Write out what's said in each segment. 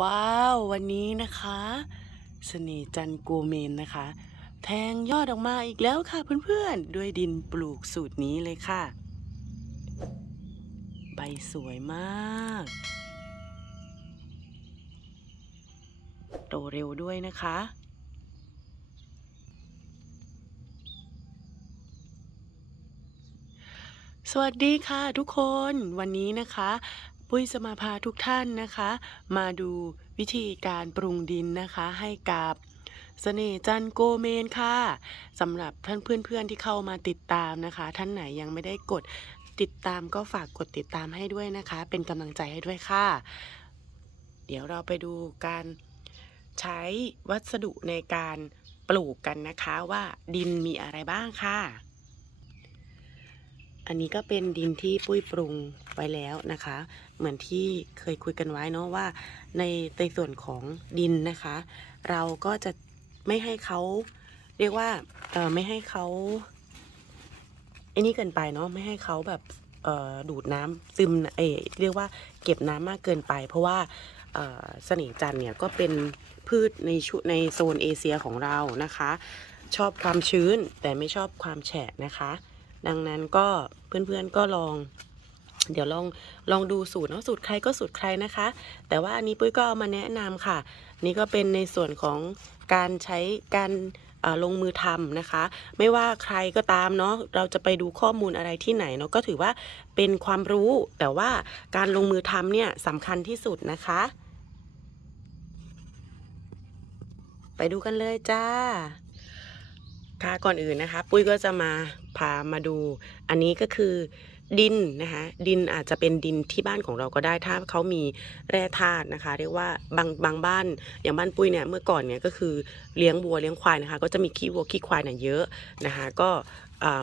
ว้าววันนี้นะคะเสน่จันโกเมนนะคะ แทงยอดออกมาอีกแล้วค่ะเพื่อนๆ ด้วยดินปลูกสูตรนี้เลยค่ะ ใบสวยมาก โตเร็วด้วยนะคะสวัสดีค่ะทุกคนวันนี้นะคะ ปุ้ยจะมาพาทุกท่านนะคะ มาดูวิธีการปรุงดินนะคะให้กับเสน่จันโกเมนค่ะสำหรับท่านเพื่อนๆที่เข้ามาติดตามนะคะ ท่านไหนยังไม่ได้กดติดตามก็ฝากกดติดตามให้ด้วยนะคะ เป็นกำลังใจให้ด้วยค่ะ เดี๋ยวเราไปดูการใช้วัสดุในการปลูกกันนะคะว่าดินมีอะไรบ้างค่ะ อันนี้ก็เป็นดินที่ปุ้ยปรุงไว้แล้วนะคะ เหมือนที่เคยคุยกันไว้เนาะว่า ในในส่วนของดินนะคะ เราก็จะไม่ให้เขาเรียกว่าเออไม่ให้เขาไอ้นี่เกินไปเนาะไม่ให้เขาแบบเอ่อดูดน้ำซึมเอเรียกว่าเก็บน้ำมากเกินไป เพราะว่าเอ่อเสน่ห์จันเนี่ยก็เป็นพืชในชุในโซนเอเชียของเรานะคะ ชอบความชื้นแต่ไม่ชอบความแฉะนะคะ ดังนั้นก็เพื่อนๆก็ลอง เดี๋ยวลองลองดูสูตรเนาะสูตรใครก็สูตรใครนะคะ แต่ว่าอันนี้ปุ้ยก็เอามาแนะนำค่ะ นี่ก็เป็นในส่วนของการใช้การลงมือทำนะคะ ไม่ว่าใครก็ตามเนาะเราจะไปดูข้อมูลอะไรที่ไหนเนาะก็ถือว่าเป็นความรู้ แต่ว่าการลงมือทำเนี่ยสำคัญที่สุดนะคะ ไปดูกันเลยจ้า คะ ก่อนอื่นนะคะ ปุ้ยก็จะมาพามาดู อันนี้ก็คือดินนะคะ ดินอาจจะเป็นดินที่บ้านของเราก็ได้ถ้าเขามีแร่ธาตุนะคะ เรียกว่าบางบางบ้านอย่างบ้านปุ้ยเนี่ยเมื่อก่อนเนี่ยก็คือเลี้ยงวัวเลี้ยงควายนะคะ ก็จะมีขี้วัวขี้ควายเนี่ยเยอะนะคะ ก็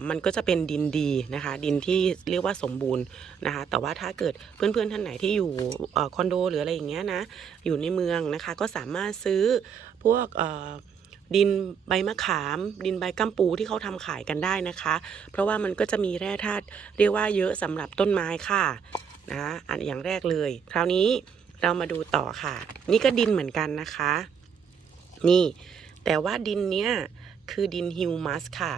มันก็จะเป็นดินดีนะคะ ดินที่เรียกว่าสมบูรณ์นะคะ แต่ว่าถ้าเกิดเพื่อนๆท่านไหนที่อยู่อคอนโดหรืออะไรอย่างเงี้ยนะอยู่ในเมืองนะคะ ก็สามารถซื้อพวก ดินใบมะขาม ดินใบกัมปูที่เขาทำขายกันได้นะคะ เพราะว่ามันก็จะมีแร่ธาตุเรียกว่าเยอะสำหรับต้นไม้ค่ะนะอันอย่างแรกเลย คราวนี้เรามาดูต่อค่ะ นี่ก็ดินเหมือนกันนะคะ นี่ แต่ว่าดินเนี้ยคือดินฮิวมัสค่ะ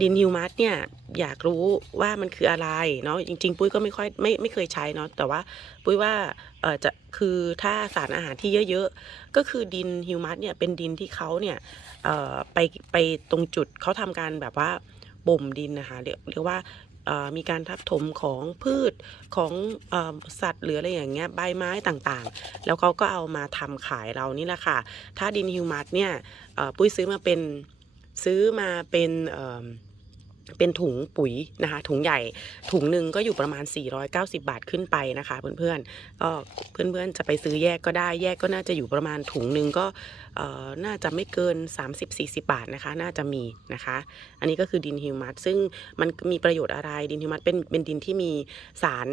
ดินฮิวมัสเนี่ยอยากรู้ว่ามันคืออะไรเนาะจริง ๆ ปุ้ยก็ไม่ค่อยไม่ไม่เคยใช้เนาะแต่ว่าปุ้ยว่าเออจะคือถ้าสารอาหารที่เยอะๆ ก็คือดินฮิวมัสเนี่ยเป็นดินที่เขาเนี่ยเออไปไปตรงจุดเขาทำการแบบว่าบ่มดินนะคะเรียกเรียกว่าเออมีการทับถมของพืชของเออสัตว์หรืออะไรอย่างเงี้ยใบไม้ต่างๆ แล้วเขาก็เอามาทำขายเรานี่แหละค่ะ ถ้าดินฮิวมัสเนี่ยเออปุ้ยซื้อมาเป็น ซื้อมาเป็นเป็นถุงปุ๋ยนะคะ ถุงใหญ่ถุงหนึ่งก็อยู่ประมาณ 490 บาทขึ้นไปนะคะ เพื่อนๆก็เพื่อนๆจะไปซื้อแยกก็ได้แยกก็น่าจะอยู่ประมาณถุงหนึ่งก็เอ่อน่าจะไม่เกิน 30-40 บาทนะคะ น่าจะมีนะคะ อันนี้ก็คือดินฮิวมัสซึ่งมันมีประโยชน์อะไรดินฮิวมัสเป็นเป็นดินที่มีสาร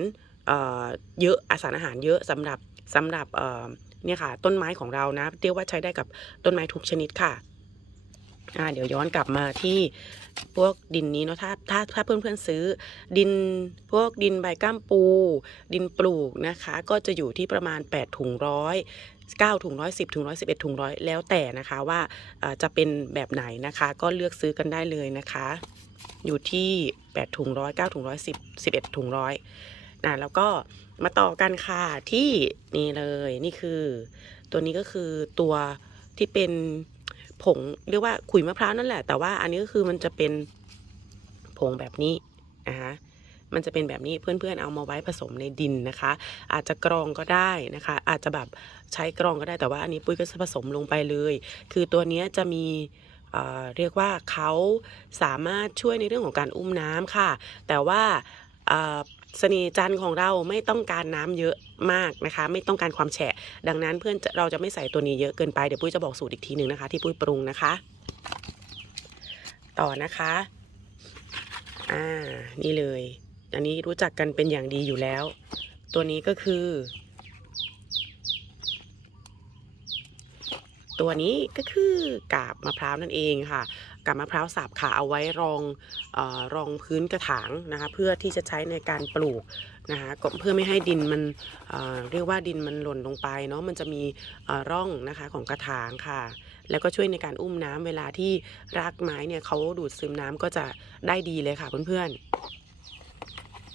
เอ่อเยอะอาสารอาหารเยอะสำหรับสำหรับเอ่อเนี่ยค่ะต้นไม้ของเรานะเรียกว่าใช้ได้กับต้นไม้ทุกชนิดค่ะ อ่าเดี๋ยวย้อนกลับมาที่พวกดินนี้เนาะถ้าถ้าถ้าเพื่อนๆซื้อ ดินพวกดินใบก้ามปู ดินปลูกนะคะ ก็จะอยู่ที่ประมาณ 8 ถุงร้อย9ถุงร้อย10ถุงร้อย11ถุงร้อยแล้วแต่นะคะว่าอ่าจะเป็นแบบไหนนะคะ ก็เลือกซื้อกันได้เลยนะคะ อยู่ที่ 8 ถุงร้อย9ถุงร้อย10 11ถุงร้อยนะแล้วก็มาต่อกันค่ะที่นี่เลยนี่คือ ตัวนี้ก็คือตัวที่เป็น ผงเรียกว่าขุยมะพร้าวนั่นแหละ แต่ว่าอันนี้ก็คือมันจะเป็นผงแบบนี้นะคะมันจะเป็นแบบนี้เพื่อนๆเอามาไว้ผสมในดินนะคะ อาจจะกรองก็ได้นะคะ อาจจะแบบใช้กรองก็ได้แต่ว่าอันนี้ปุ้ยก็จะผสมลงไปเลย คือตัวนี้จะมีเเรียกว่าเขาสามารถช่วยในเรื่องของการอุ้มน้ำค่ะ แต่ว่า สน่ห์จันของเราไม่ต้องการน้ำเยอะมากนะคะ ไม่ต้องการความแฉะ ดังนั้นเพื่อนเราจะไม่ใส่ตัวนี้เยอะเกินไป เดี๋ยวปุ้ยจะบอกสูตรอีกทีหนึ่งนะคะ ที่ปุ้ยปรุงนะคะ ต่อนะคะอ่านี่เลย อันนี้รู้จักกันเป็นอย่างดีอยู่แล้ว ตัวนี้ก็คือ ตัวนี้ก็คือกาบมะพร้าวนั่นเองค่ะ กาบมะพร้าวสับค่ะเอาไว้รองออรองพื้นกระถางนะคะ เพื่อที่จะใช้ในการปลูกนะคะก็เพื่อไม่ให้ดินมันเอ่อเรียกว่าดินมันหล่นลงไปเนาะมันจะมีอ่อร่องนะคะของกระถางค่ะ แล้วก็ช่วยในการอุ้มน้ำเวลาที่รากไม้เนี่ยเขาดูดซึมน้ำก็จะได้ดีเลยค่ะเพื่อน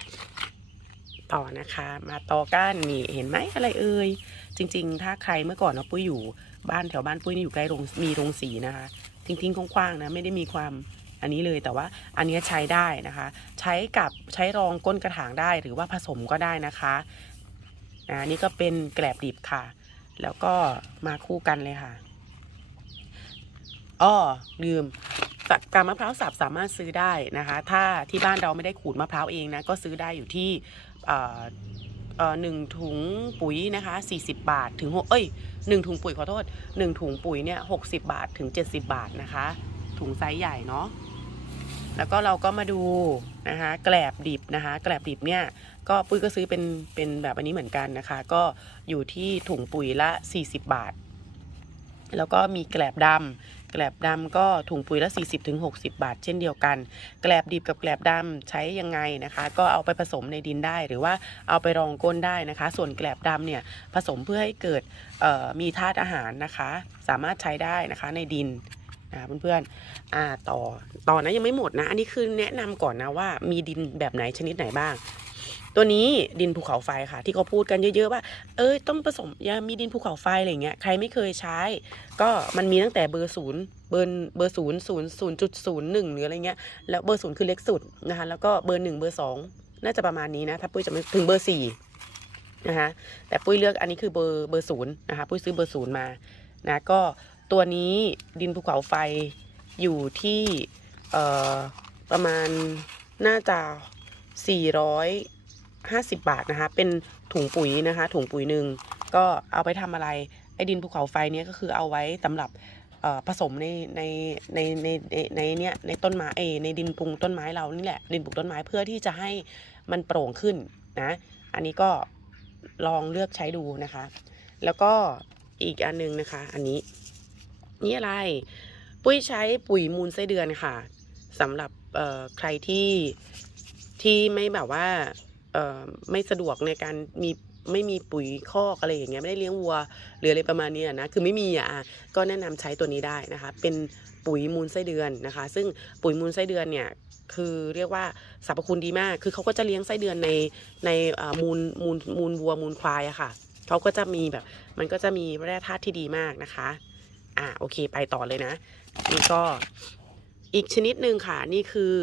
ๆ ต่อนะคะมาต่อก้านนี่เห็นไหมอะไรเอ่ยจริง ๆ ถ้าใครเมื่อก่อนเนาะปุ้ยอยู่บ้านแถวบ้านปุ้ยนี่อยู่ใกล้โรงมีโรงสีนะคะ ทิ้งๆกว้างๆนะไม่ได้มีความอันนี้เลยแต่ว่าอันนี้ใช้ได้นะคะ ใช้กับใช้รองก้นกระถางได้หรือว่าผสมก็ได้นะคะอ่านี่ก็เป็นแกลบดิบค่ะ แล้วก็มาคู่กันเลยค่ะอ้อลืมกามะพร้าวสับสามารถซื้อได้นะคะ ถ้าที่บ้านเราไม่ได้ขูดมะพร้าวเองนะก็ซื้อได้อยู่ที่อ่อเอ่อ หนึ่งถุงปุ๋ยนะคะ 40 บาทถึงหกเอ้ยหนึ่งถุงปุ๋ยขอโทษหนึ่งถุงปุ๋ยเนี่ยหกสิบาทถึง 70 บาทนะคะ ถุงไซส์ใหญ่เนาะแล้วก็เราก็มาดูนะคะแกลบดิบนะคะ แกลบดิบเนี่ยก็ปุ้ยก็ซื้อเป็นเป็นแบบอันนี้เหมือนกันนะคะ ก็อยู่ที่ถุงปุ๋ยละ 40 บาท แล้วก็มีแกลบดำ แกลบดำก็ถุงปุ๋ยละ 40ถึง60 บาท เช่นเดียวกัน แกลบดิบกับแกลบดำใช้ยังไงนะคะ ก็เอาไปผสมในดินได้หรือว่าเอาไปรองก้นได้นะคะ ส่วนแกลบดำเนี่ยผสมเพื่อให้เกิดมีธาตุอาหารนะคะ สามารถใช้ได้นะคะในดินนะเพื่อนๆอ่าต่อต่อนะยังไม่หมดนะ อันนี้คือแนะนำก่อนนะว่ามีดินแบบไหนชนิดไหนบ้าง ตัวนี้ดินภูเขาไฟค่ะ ที่เขาพูดกันเยอะๆว่า เอ้ยต้องผสมยามีดินภูเขาไฟอะไรเงี้ยใครไม่เคยใช้ ก็มันมีตั้งแต่เบอร์ศูนย์เบอร์เบอร์ศูนย์ศูนย์ศูนย์จุดศูนย์หนึ่งหรืออะไรเงี้ยแล้วเบอร์ศูนย์คือเล็กสุดนะคะแล้วก็เบอร์หนึ่งเบอร์สองน่าจะประมาณนี้นะถ้าปุ้ยจะไม่ถึงเบอร์สี่นะคะแต่ปุ้ยเลือกอันนี้คือเบอร์เบอร์ศูนย์นะคะปุ้ยซื้อเบอร์ศูนย์มานะก็ตัวนี้ดินภูเขาไฟอยู่ที่เอ่อประมาณน่าจะ 50 บาทนะคะ เป็นถุงปุ๋ยนะคะ ถุงปุ๋ยหนึ่งก็เอาไปทำอะไรไอ้ดินภูเขาไฟเนี้ยก็คือเอาไว้สำหรับผสมในในในในในเนี้ยในต้นไม้ในดินปรุงต้นไม้เรานี่แหละดินปลูกต้นไม้เพื่อที่จะให้มันโปร่งขึ้นนะอันนี้ก็ลองเลือกใช้ดูนะคะ แล้วก็อีกอันหนึงนะคะ อันนี้นี่อะไร ปุ้ยใช้ปุ๋ยมูลไส้เดือนค่ะสำหรับใครที่ที่ไม่แบบว่า ไม่สะดวกในการมีไม่มีปุ๋ยคอกอะไรอย่างเงี้ยไม่ได้เลี้ยงวัวหรืออะไรประมาณนี้นะคือไม่มีอะก็แนะนำใช้ตัวนี้ได้นะคะ เป็นปุ๋ยมูลไส้เดือนนะคะ ซึ่งปุ๋ยมูลไส้เดือนเนี่ยคือเรียกว่าสรรพคุณดีมาก คือเขาก็จะเลี้ยงไส้เดือนในในมูลมูลมูลวัวมูลควายอะค่ะเขาก็จะมีแบบ มันก็จะมีแร่ธาตุที่ดีมากนะคะ อ่าโอเคไปต่อเลยนะนี่ก็อีกชนิดหนึ่งค่ะนี่คือ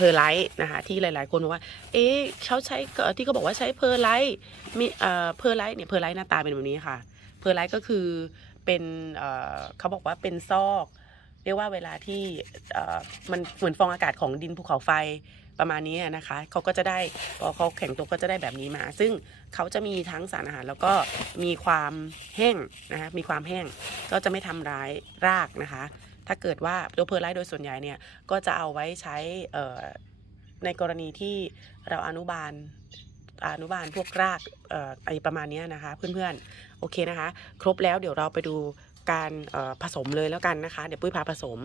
เพอร์ไลท์นะคะที่หลาย ๆ คนบอกว่า เอ๊ะเขาใช้ที่เขาบอกว่าใช้เพอร์ไลท์มีเอ่อเพอร์ไลท์เนี่ยเพอร์ไลท์หน้าตาเป็นแบบนี้ค่ะเพอร์ไลท์ก็คือเป็นเอ่อเขาบอกว่าเป็นซอก เรียกว่าเวลาที่เอ่อมันเหมือนฟองอากาศของดินภูเขาไฟประมาณนี้นะคะเขาก็จะได้พอเขาแข็งตัวก็จะได้แบบนี้มา ซึ่งเขาจะมีทั้งสารอาหารแล้วก็มีความแห้งนะคะมีความแห้งก็จะไม่ทำร้ายรากนะคะ ถ้าเกิดว่าตัวเพอร์ไลท์โดยส่วนใหญ่เนี่ยก็จะเอาไว้ใช้ในกรณีที่เราอนุบาลอนุบาลพวกรากอะไรประมาณนี้นะคะ เพื่อนๆโอเคนะคะ ครบแล้วเดี๋ยวเราไปดูการผสมเลยแล้วกันนะคะ เดี๋ยวปุ้ยพาผสม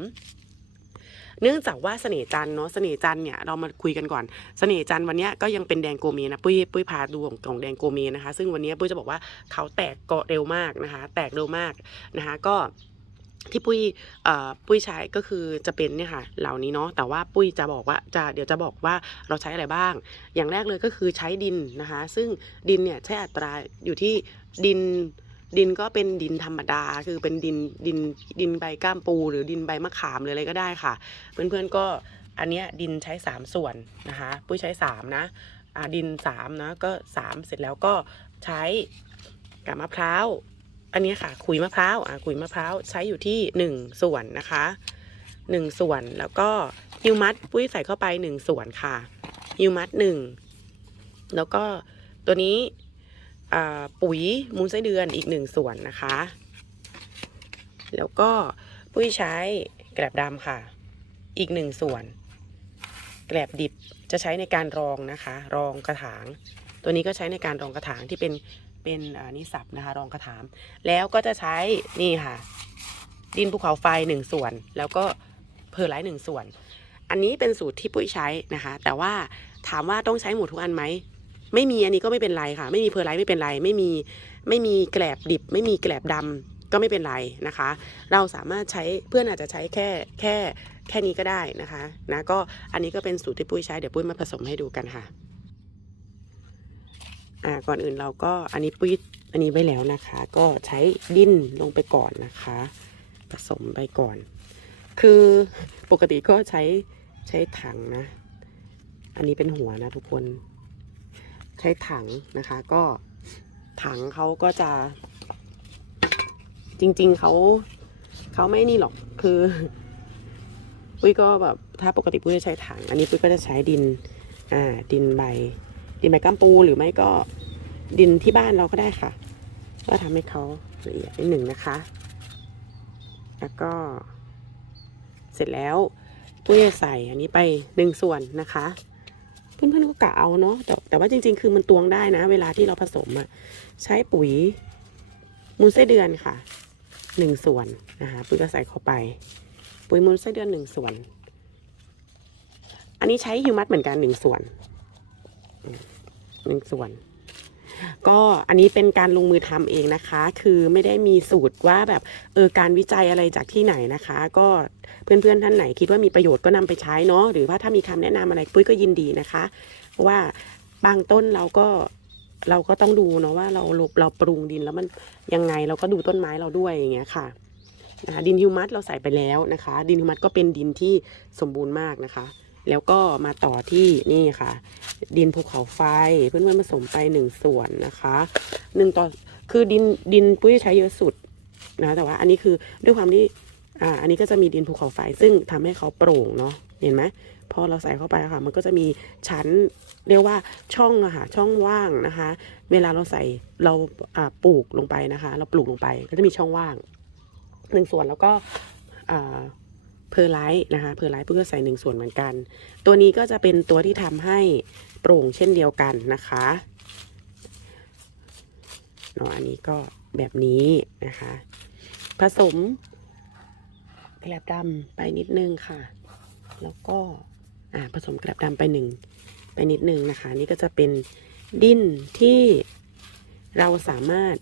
เนื่องจากว่าเสน่ห์จันเนาะเสน่ห์จันเนี่ยเรามาคุยกันก่อน เสน่ห์จันวันนี้ก็ยังเป็นแดงโกเมนะปุ้ยปุ้ยพาดูของของแดงโกเมนะคะ ซึ่งวันนี้ปุ้ยจะบอกว่าเขาแตกเกาะเร็วมากนะคะ แตกเร็วมากนะคะ ก็ ที่ปุ้ยเอ่อปุ้ยใช้ก็คือจะเป็นเนี่ยค่ะเหล่านี้เนาะแต่ว่าปุ้ยจะบอกว่าจะเดี๋ยวจะบอกว่าเราใช้อะไรบ้าง อย่างแรกเลยก็คือใช้ดินนะคะ ซึ่งดินเนี่ยใช้อัตราอยู่ที่ดินดินก็เป็นดินธรรมดาคือเป็นดินดินดินใบก้ามปู หรือดินใบมะขามหรืออะไรก็ได้ค่ะ เพื่อนๆก็อันเนี้ยดินใช้ 3 ส่วนนะคะปุ้ยใช้ 3 นะอ่าดิน3นะก็ 3 เสร็จแล้วก็ใช้กาบมะพร้าว อันนี้ค่ะขุยมะพร้าวอ่าขุยมะพร้าวใช้อยู่ที่ 1 ส่วนนะคะ 1 ส่วนแล้วก็ฮิวมัสปุ้ยใส่เข้าไป 1 ส่วนค่ะฮิวมัส1แล้วก็ตัวนี้อ่าปุ๋ยมูลไส้เดือนอีกหนึ่งส่วนนะคะ แล้วก็ปุ้ยใช้แกลบดำค่ะ อีกหนึ่งส่วน แกลบดิบจะใช้ในการรองนะคะ รองกระถาง ตัวนี้ก็ใช้ในการรองกระถางที่เป็น เป็นนิสับนะคะ รองกระถางแล้วก็จะใช้นี่ค่ะ ดินภูเขาไฟหนึ่งส่วน แล้วก็เพอร์ไลท์หนึ่งส่วน อันนี้เป็นสูตรที่ปุ้ยใช้นะคะ แต่ว่าถามว่าต้องใช้หมดทุกอันไหมไม่มีอันนี้ก็ไม่เป็นไรค่ะ ไม่มีเพอร์ไลท์ไม่เป็นไร ไม่มีไม่มีแกลบดิบ ไม่มีแกลบดำก็ไม่เป็นไรนะคะ เราสามารถใช้เพื่อนอาจจะใช้แค่แค่แค่นี้ก็ได้นะคะนะก็อันนี้ก็เป็นสูตรที่ปุ้ยใช้เดี๋ยวปุ้ยมาผสมให้ดูกันค่ะ อ่าก่อนอื่นเราก็อันนี้ปุ้ยอันนี้ไว้แล้วนะคะ ก็ใช้ดิ้นลงไปก่อนนะคะ ผสมไปก่อน คือปกติก็ใช้ใช้ถังนะ อันนี้เป็นหัวนะทุกคน ใช้ถังนะคะ ก็ถังเขาก็จะ จริง ๆเขาเขาไม่นี่หรอกคือปุ้ยก็แบบถ้าปกติปุ้ยจะใช้ถัง อันนี้ปุ้ยก็จะใช้ดิน อ่า ดินใบ ดินใบก้ามปูหรือไม่ก็ดินที่บ้านเราก็ได้ค่ะ ก็ทำให้เขาละเอียดนิดหนึ่งนะคะ แล้วก็ เสร็จแล้วปุ้ยใส่อันนี้ไปหนึ่งส่วนนะคะ เพื่อนๆก็กะเอาเนาะแต่แต่ว่าจริง ๆ คือมันตวงได้นะ เวลาที่เราผสมอะใช้ปุ๋ยมูลไส้เดือนค่ะหนึ่งส่วนนะคะปุ้ยก็ใส่เข้าไป ปุ๋ยมูลไส้เดือนหนึ่งส่วน อันนี้ใช้ฮิวมัสเหมือนกันหนึ่งส่วน หนึ่งส่วน ก็อันนี้เป็นการลงมือทำเองนะคะ คือไม่ได้มีสูตรว่าแบบเออการวิจัยอะไรจากที่ไหนนะคะ ก็เพื่อนๆท่านไหน คิดว่ามีประโยชน์ก็นำไปใช้เนาะหรือว่าถ้ามีคำแนะนำอะไรปุ้ยก็ยินดีนะคะเพราะว่าบางต้นเราก็เราก็ต้องดูเนาะว่าเราเราปรุงดินแล้วมันยังไงเราก็ดูต้นไม้เราด้วยอย่างเงี้ยค่ะนะคะดินฮิวมัสเราใส่ไปแล้วนะคะ ดินฮิวมัสก็เป็นดินที่สมบูรณ์มากนะคะ แล้วก็มาต่อที่นี่ค่ะ ดินภูเขาไฟเพื่อนๆผสมไปหนึ่งส่วนนะคะหนึ่งต่อคือดินดินปุ้ยใช้เยอะสุดนะแต่ว่าอันนี้คือด้วยความที่อ่าอันนี้ก็จะมีดินภูเขาไฟซึ่งทำให้เขาโปร่งเนาะเห็นไหมพอเราใส่เข้าไปค่ะ มันก็จะมีชั้นเรียกว่าช่องอะค่ะช่องว่างนะคะ เวลาเราใส่เราอ่าปลูกลงไปนะคะ เราปลูกลงไปก็จะมีช่องว่างหนึ่งส่วนแล้วก็อ่า เพอร์ไลท์นะคะเพอร์ไลท์เพื่อใส่หนึ่งส่วนเหมือนกัน ตัวนี้ก็จะเป็นตัวที่ทำให้โปร่งเช่นเดียวกันนะคะเนาะอันนี้ก็แบบนี้นะคะ ผสมแกลบดำไปนิดนึงค่ะ แล้วก็อ่าผสมแกลบดำไปหนึ่งไปนิดนึงนะคะ นี่ก็จะเป็นดิ้นที่เราสามารถ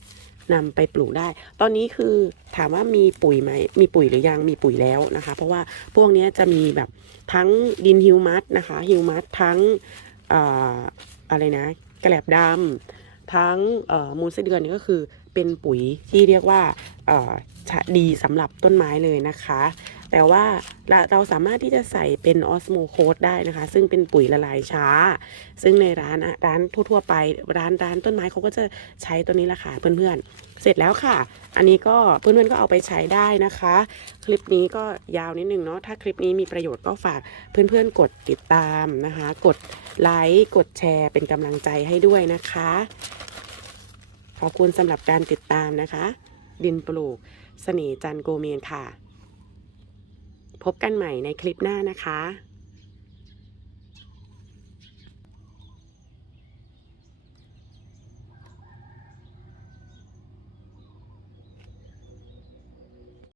นำไปปลูกได้ ตอนนี้คือถามว่ามีปุ๋ยไหม มีปุ๋ยหรือยัง มีปุ๋ยแล้วนะคะ เพราะว่าพวกนี้จะมีแบบทั้งดินฮิวมัสนะคะ ฮิวมัสทั้งออะไรนะแกลบดำทั้งมูลไส้เดือนนี่ก็คือเป็นปุ๋ยที่เรียกว่าดีสำหรับต้นไม้เลยนะคะ แต่ว่าเราสามารถที่จะใส่เป็นออสโมโคดได้นะคะ ซึ่งเป็นปุ๋ยละลายช้า ซึ่งในร้านร้านทั่วๆไปร้านร้านต้นไม้เขาก็จะใช้ตัวนี้ละค่ะเพื่อนๆ เสร็จแล้วค่ะ อันนี้ก็เพื่อนๆก็เอาไปใช้ได้นะคะ คลิปนี้ก็ยาวนิดนึงเนาะถ้าคลิปนี้มีประโยชน์ก็ฝากเพื่อนๆกดติดตามนะคะ กดไลค์กดแชร์ เป็นกำลังใจให้ด้วยนะคะ ขอบคุณสำหรับการติดตามนะคะ ดินปลูกเสน่ห์จันโกเมนค่ะ พบกันใหม่ในคลิปหน้านะคะ